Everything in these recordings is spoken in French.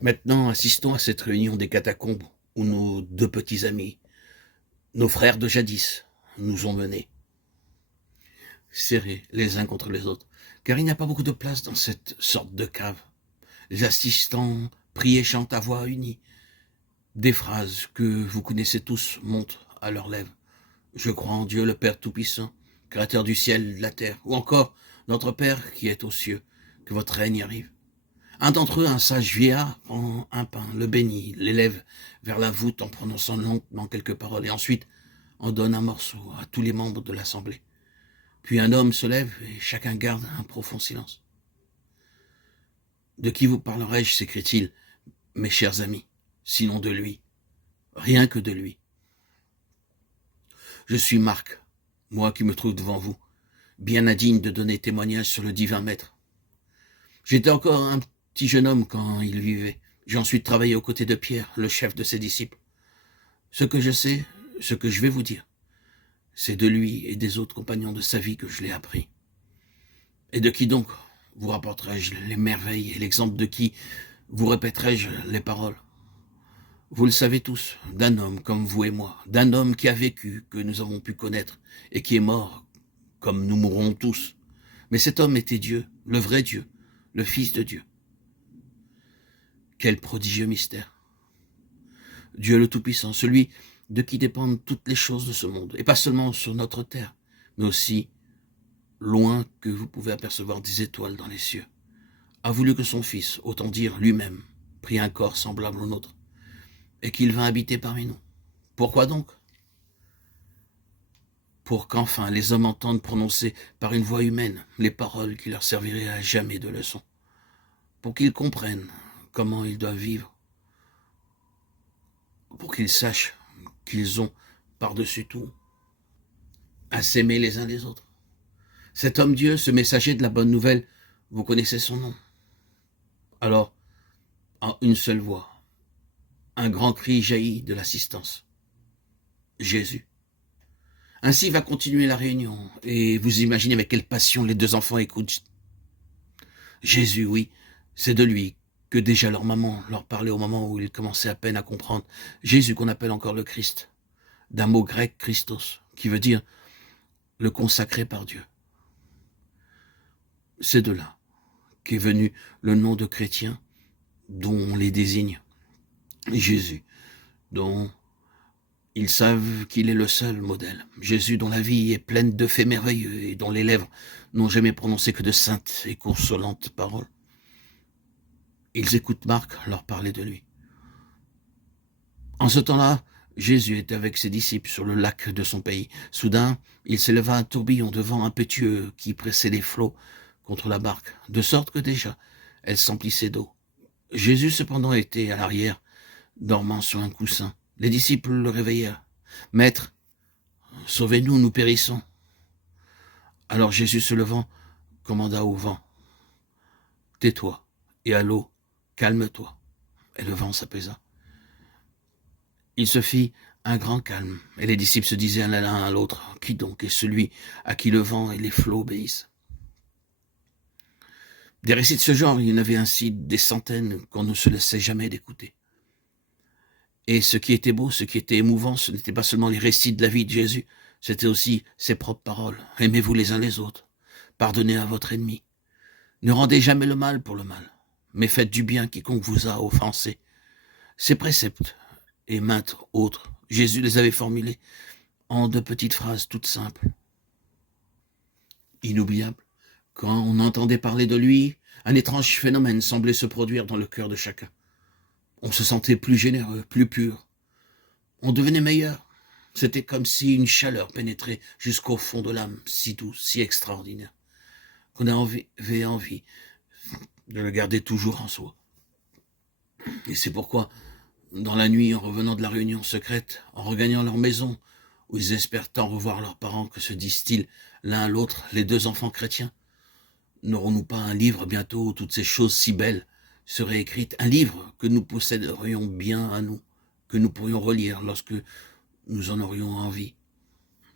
Maintenant, assistons à cette réunion des catacombes où nos deux petits amis, nos frères de jadis, nous ont menés, serrés les uns contre les autres, car il n'y a pas beaucoup de place dans cette sorte de cave. Les assistants prient et chantent à voix unie. Des phrases que vous connaissez tous montent à leurs lèvres. Je crois en Dieu le Père Tout-Puissant, Créateur du ciel et de la terre, ou encore notre Père qui est aux cieux, que votre règne arrive. Un d'entre eux, un sage vieillard, prend un pain, le bénit, l'élève vers la voûte en prononçant lentement quelques paroles, et ensuite en donne un morceau à tous les membres de l'assemblée. Puis un homme se lève et chacun garde un profond silence. De qui vous parlerai-je, s'écrie-t-il, mes chers amis, sinon de lui, rien que de lui. Je suis Marc, moi qui me trouve devant vous, bien indigne de donner témoignage sur le divin maître. J'étais encore un petit jeune homme quand il vivait. J'ai ensuite travaillé aux côtés de Pierre, le chef de ses disciples. Ce que je sais, ce que je vais vous dire, c'est de lui et des autres compagnons de sa vie que je l'ai appris. Et de qui donc vous rapporterai-je les merveilles et l'exemple de qui vous répéterai-je les paroles? Vous le savez tous, d'un homme comme vous et moi, d'un homme qui a vécu, que nous avons pu connaître, et qui est mort, comme nous mourrons tous. Mais cet homme était Dieu, le vrai Dieu, le Fils de Dieu. Quel prodigieux mystère! Dieu le Tout-Puissant, celui de qui dépendent toutes les choses de ce monde, et pas seulement sur notre terre, mais aussi loin que vous pouvez apercevoir des étoiles dans les cieux, a voulu que son Fils, autant dire lui-même, prit un corps semblable au nôtre, et qu'il vint habiter parmi nous. Pourquoi donc? Pour qu'enfin les hommes entendent prononcer par une voix humaine les paroles qui leur serviraient à jamais de leçon, pour qu'ils comprennent comment ils doivent vivre, pour qu'ils sachent qu'ils ont, par-dessus tout, à s'aimer les uns les autres. Cet homme-Dieu, ce messager de la bonne nouvelle, vous connaissez son nom. Alors, en une seule voix, un grand cri jaillit de l'assistance. Jésus. Ainsi va continuer la réunion, et vous imaginez avec quelle passion les deux enfants écoutent. Jésus, oui, c'est de lui que déjà leur maman leur parlait au moment où ils commençaient à peine à comprendre. Jésus qu'on appelle encore le Christ, d'un mot grec Christos, qui veut dire le consacré par Dieu. C'est de là qu'est venu le nom de chrétien dont on les désigne. Jésus, dont ils savent qu'il est le seul modèle. Jésus dont la vie est pleine de faits merveilleux et dont les lèvres n'ont jamais prononcé que de saintes et consolantes paroles. Ils écoutent Marc leur parler de lui. En ce temps-là, Jésus était avec ses disciples sur le lac de son pays. Soudain, il s'éleva un tourbillon de vent impétueux qui pressait les flots contre la barque, de sorte que déjà, elle s'emplissait d'eau. Jésus cependant était à l'arrière, dormant sur un coussin. Les disciples le réveillèrent. « Maître, sauvez-nous, nous périssons. » Alors Jésus se levant, commanda au vent. « Tais-toi, et à l'eau, calme-toi. » Et le vent s'apaisa. Il se fit un grand calme, et les disciples se disaient l'un à l'autre, « Qui donc est celui à qui le vent et les flots obéissent ?» Des récits de ce genre, il y en avait ainsi des centaines qu'on ne se laissait jamais d'écouter. Et ce qui était beau, ce qui était émouvant, ce n'était pas seulement les récits de la vie de Jésus, c'était aussi ses propres paroles. Aimez-vous les uns les autres, pardonnez à votre ennemi, ne rendez jamais le mal pour le mal, mais faites du bien quiconque vous a offensé. Ces préceptes et maintes autres, Jésus les avait formulés en de petites phrases toutes simples, inoubliables. Quand on entendait parler de lui, un étrange phénomène semblait se produire dans le cœur de chacun. On se sentait plus généreux, plus pur. On devenait meilleur. C'était comme si une chaleur pénétrait jusqu'au fond de l'âme, si douce, si extraordinaire, qu'on avait envie de le garder toujours en soi. Et c'est pourquoi, dans la nuit, en revenant de la réunion secrète, en regagnant leur maison, où ils espèrent tant revoir leurs parents, que se disent-ils l'un à l'autre, les deux enfants chrétiens? N'aurons-nous pas un livre bientôt où toutes ces choses si belles seraient écrites, un livre que nous posséderions bien à nous, que nous pourrions relire lorsque nous en aurions envie?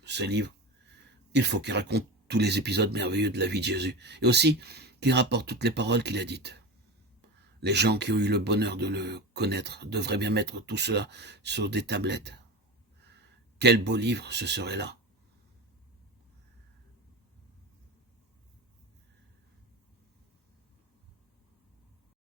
Ce livre, il faut qu'il raconte tous les épisodes merveilleux de la vie de Jésus, et aussi qu'il rapporte toutes les paroles qu'il a dites. Les gens qui ont eu le bonheur de le connaître devraient bien mettre tout cela sur des tablettes. Quel beau livre ce serait là.